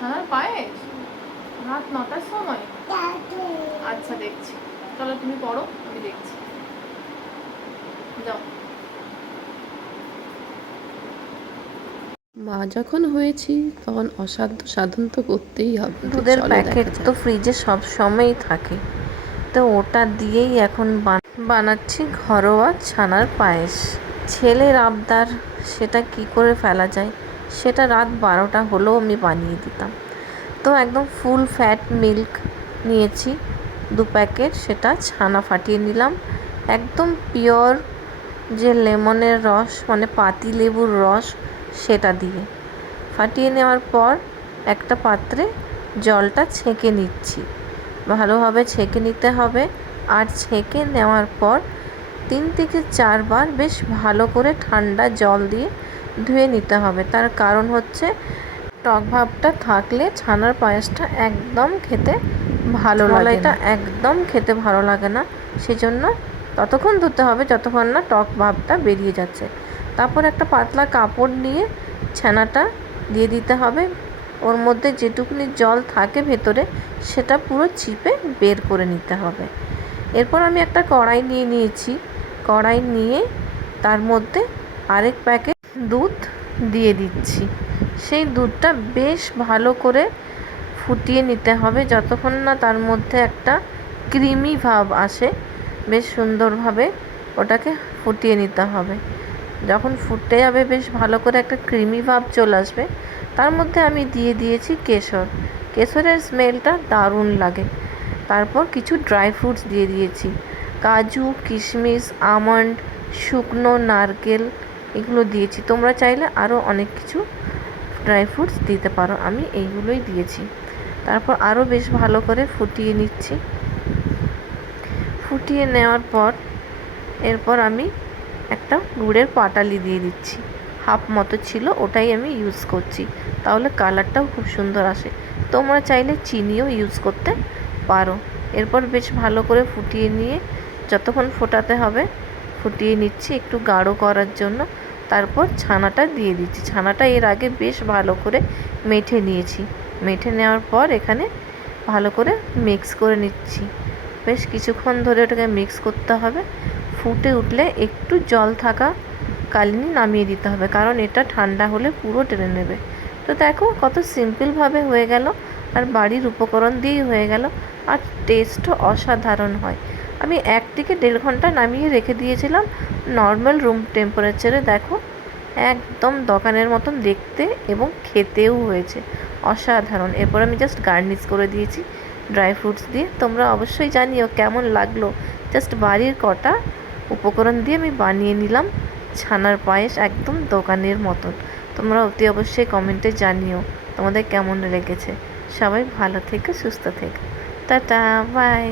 ছানার পায়েস রাত 9টার সময়? আচ্ছা দেখছি, চলো তুমি পড়ো, আমি দেখছি, যাও। মা যখন হয়েছি তখন অসাধ্য সাধন তো করতেই হবে। দুধের প্যাকেট তো ফ্রিজে সব সময়ই থাকে, তো ওটা দিয়েই এখন বানাচ্ছি ঘরোয়া ছানার পায়েস। ছেলের আবদার, সেটা কি করে ফেলা যায়, সেটা রাত 12টা হলেও আমি বানিয়ে দিতাম। তো একদম ফুল ফ্যাট মিল্ক নিয়েছি 2 প্যাকেট, সেটা ছানা ফাটিয়ে নিলাম একদম পিওর যে লেমনের রস মানে পাতি লেবুর রস, সেটা দিয়ে ফাটিয়ে নেওয়ার পর একটা পাত্রে জলটা ছেঁকে নিচ্ছি। ভালোভাবে ছেঁকে নিতে হবে, আর ছেঁকে নেওয়ার পর 3 থেকে 4 বার বেশ ভালো করে ঠান্ডা জল দিয়ে ধুয়ে নিতে হবে। তার কারণ হচ্ছে টক ভাবটা থাকলে ছানার পায়েসটা একদম খেতে ভালো লাগে না, একদম খেতে ভালো লাগে না। সেজন্য ততক্ষণ ধুতে হবে যতক্ষণ না টক ভাবটা বেরিয়ে যাচ্ছে। তারপর একটা পাতলা কাপড় নিয়ে ছানাটা দিয়ে দিতে হবে, ওর মধ্যে যেটুকুনি জল থাকে ভেতরে সেটা পুরো চিপে বের করে নিতে হবে। এরপর আমি একটা কড়াই নিয়ে নিয়েছি, কড়াই নিয়ে তার মধ্যে আরেক প্যাকেট দুধ দিয়ে দিচ্ছি। সেই দুধটা বেশ ভালো করে ফুটিয়ে নিতে হবে যতক্ষণ না তার মধ্যে একটা ক্রিমি ভাব আসে। বেশ সুন্দরভাবে ওটাকে ফুটিয়ে নিতে হবে। যখন ফুটে যাবে বেশ ভালো করে একটা ক্রিমি ভাব চলে আসবে, তার মধ্যে আমি দিয়ে দিয়েছি কেশর। কেশরের স্মেলটা দারুণ লাগে। তারপর কিছু ড্রাই ফ্রুটস দিয়ে দিয়েছি, কাজু, কিশমিশ, আমন্ড, শুকনো নারকেল, এগুলো দিয়েছি। তোমরা চাইলে আরও অনেক কিছু ড্রাই ফ্রুটস দিতে পারো, আমি এইগুলোই দিয়েছি। তারপর আরও বেশ ভালো করে ফুটিয়ে নিচ্ছি। ফুটিয়ে নেওয়ার পর এরপর আমি একটা গুড়ের পাটালি দিয়ে দিচ্ছি, হাফ মতো ছিল, ওটাই আমি ইউজ করছি, তাহলে কালারটাও খুব সুন্দর আসে। তোমরা চাইলে চিনিও ইউজ করতে পারো। এরপর বেশ ভালো করে ফুটিয়ে নিয়ে যতক্ষণ ফোটাতে হবে ফুটিয়ে নিচ্ছি একটু গাঢ় করার জন্য। তারপর ছানাটা দিয়ে দিচ্ছি। ছানাটা এর আগে বেশ ভালো করে মেখে নিয়েছি। মেখে নেওয়ার পর এখানে ভালো করে মিক্স করে নিচ্ছি। বেশ কিছুক্ষণ ধরে ওটাকে মিক্স করতে হবে। ফুটে উঠলে একটু জল থাকা কালীনই নামিয়ে দিতে হবে, কারণ এটা ঠান্ডা হলে পুরো টেনে নেবে। তো দেখো কত সিম্পলভাবে হয়ে গেল, আর বাড়ির উপকরণ দিয়েই হয়ে গেল, আর টেস্টও অসাধারণ হয়। আমি 1 থেকে 1.5 ঘন্টা নামিয়ে রেখে দিয়েছিলাম নর্মাল রুম টেম্পারেচারে। দেখো একদম দোকানের মতন দেখতে এবং খেতেও হয়েছে অসাধারণ। এরপর আমি জাস্ট গার্নিশ করে দিয়েছি ড্রাই ফ্রুটস দিয়ে। তোমরা অবশ্যই জানিও কেমন লাগলো। জাস্ট বাড়ির কটা উপকরণ দিয়ে আমি বানিয়ে নিলাম ছানার পায়েস একদম দোকানের মতন। তোমরা অতি অবশ্যই কমেন্টে জানিও তোমাদের কেমন লেগেছে। সবাই ভালো থেকো, সুস্থ থেকো, টাটা, বাই।